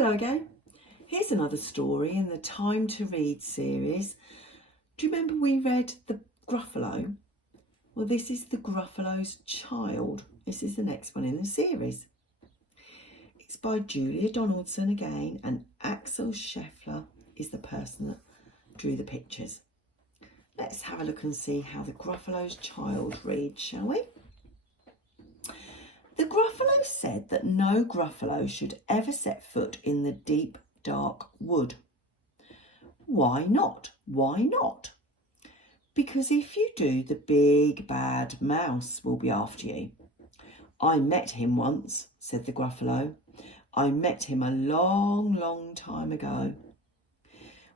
Hello again. Here's another story in the Time to Read series. Do you remember we read the Gruffalo? Well, this is the Gruffalo's child. This is the next one in the series. It's by Julia Donaldson again, and Axel Scheffler is the person that drew the pictures. Let's have a look and see how the Gruffalo's child reads, shall we? The Gruffalo said that no Gruffalo should ever set foot in the deep, dark wood. Why not? Why not? Because if you do, the big bad mouse will be after you. I met him once, said the Gruffalo. I met him a long, long time ago.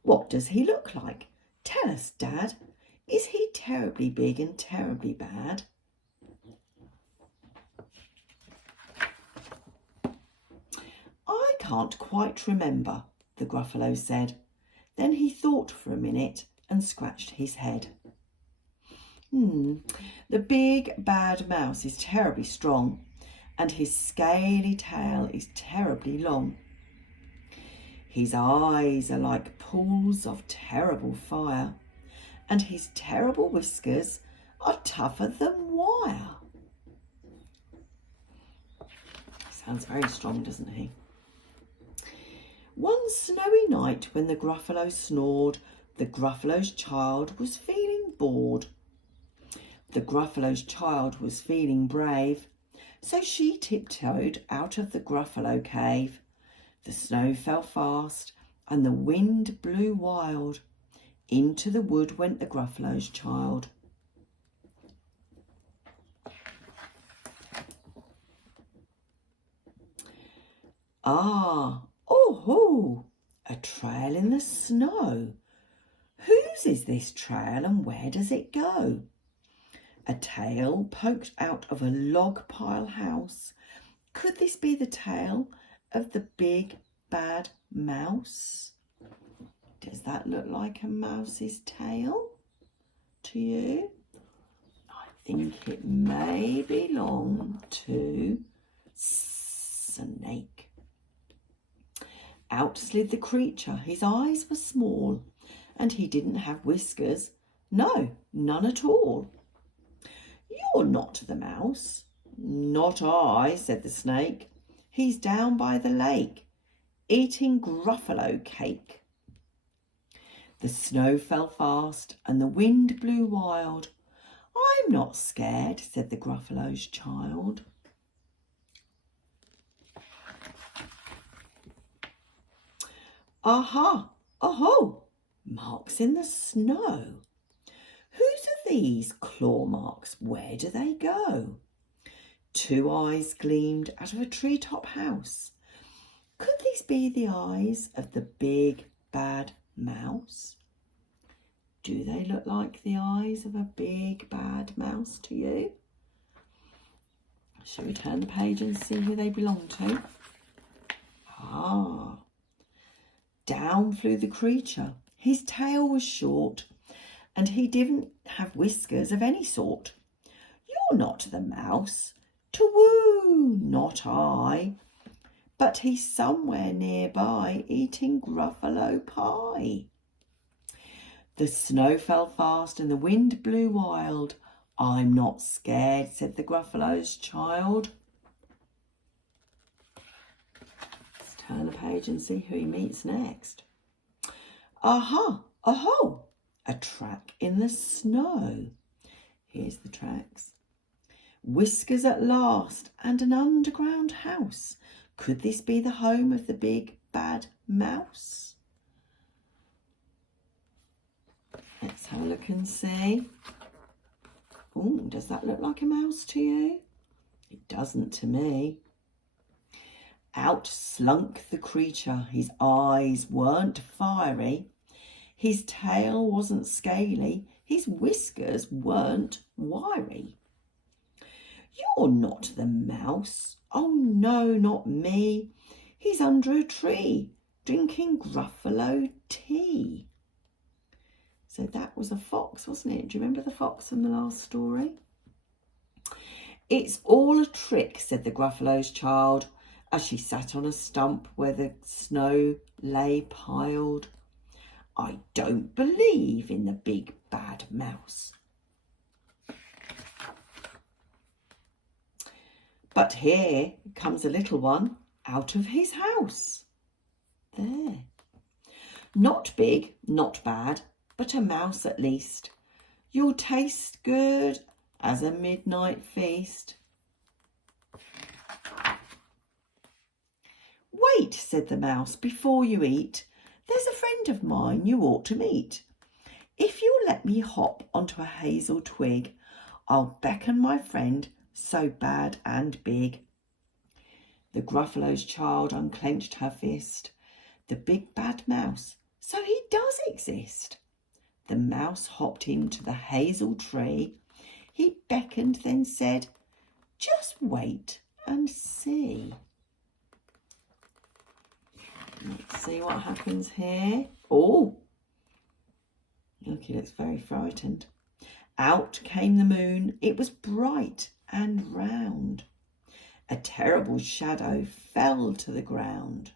What does he look like? Tell us, Dad. Is he terribly big and terribly bad? I can't quite remember, the Gruffalo said. Then he thought for a minute and scratched his head. The big bad mouse is terribly strong, and his scaly tail is terribly long. His eyes are like pools of terrible fire, and his terrible whiskers are tougher than wire. Sounds very strong, doesn't he? One snowy night when the Gruffalo snored, the Gruffalo's child was feeling bored. The Gruffalo's child was feeling brave, so she tiptoed out of the Gruffalo cave. The snow fell fast and the wind blew wild. Into the wood went the Gruffalo's child. Oh, a trail in the snow. Whose is this trail and where does it go? A tail poked out of a log pile house. Could this be the tail of the big bad mouse? Does that look like a mouse's tail to you? I think it may belong to snake. Out slid the creature. His eyes were small, and he didn't have whiskers. No, none at all. You're not the mouse. Not I, said the snake. He's down by the lake, eating Gruffalo cake. The snow fell fast, and the wind blew wild. I'm not scared, said the Gruffalo's child. Aha! Oh-ho! Marks in the snow. Whose are these claw marks? Where do they go? Two eyes gleamed out of a treetop house. Could these be the eyes of the big bad mouse? Do they look like the eyes of a big bad mouse to you? Shall we turn the page and see who they belong to? Down flew the creature. His tail was short, and he didn't have whiskers of any sort. You're not the mouse. To-woo, not I. But he's somewhere nearby eating Gruffalo pie. The snow fell fast and the wind blew wild. I'm not scared, said the Gruffalo's child. Let's turn the page and see who he meets next. Aha! Oh-ho! A track in the snow. Here's the tracks. Whiskers at last and an underground house. Could this be the home of the big bad mouse? Let's have a look and see. Oh, does that look like a mouse to you? It doesn't to me. Out slunk the creature. His eyes weren't fiery. His tail wasn't scaly. His whiskers weren't wiry. You're not the mouse. Oh no, not me. He's under a tree, drinking Gruffalo tea. So that was a fox, wasn't it? Do you remember the fox from the last story? It's all a trick, said the Gruffalo's child. as she sat on a stump where the snow lay piled. I don't believe in the big bad mouse. But here comes a little one out of his house. There. Not big, not bad, but a mouse at least. You'll taste good as a midnight feast. Wait, said the mouse, before you eat. There's a friend of mine you ought to meet. If you'll let me hop onto a hazel twig, I'll beckon my friend so bad and big. The Gruffalo's child unclenched her fist. The big bad mouse, so he does exist. The mouse hopped into the hazel tree. He beckoned, then said, just wait and see. Let's see what happens here. Oh, look, he looks very frightened. Out came the moon. It was bright and round. A terrible shadow fell to the ground.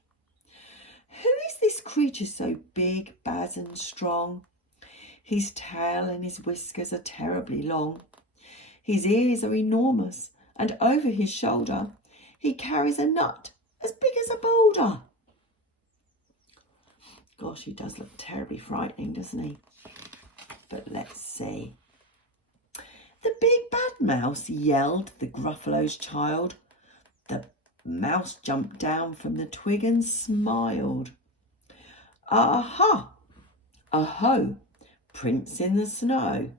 Who is this creature so big, bad and strong? His tail and his whiskers are terribly long. His ears are enormous, and over his shoulder he carries a nut as big as a boulder. Gosh, he does look terribly frightening, doesn't he? But let's see. The big bad mouse yelled, the Gruffalo's child. The mouse jumped down from the twig and smiled. Aha! Aho! Prints in the snow.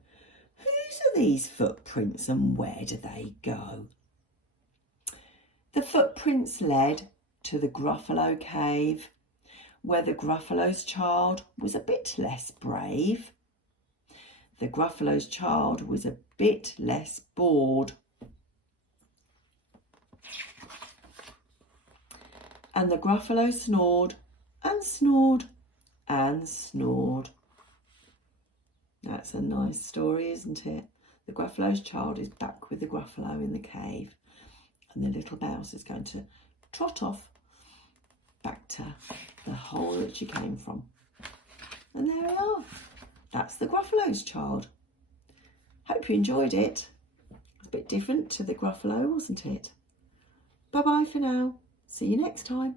Whose are these footprints and where do they go? The footprints led to the Gruffalo cave, where the Gruffalo's child was a bit less brave. The Gruffalo's child was a bit less bored. And the Gruffalo snored and snored and snored. That's a nice story, isn't it? The Gruffalo's child is back with the Gruffalo in the cave, and the little mouse is going to trot off back to the hole that she came from. And there we are. That's the Gruffalo's child. Hope you enjoyed it. It's a bit different to the Gruffalo, wasn't it? Bye-bye for now. See you next time.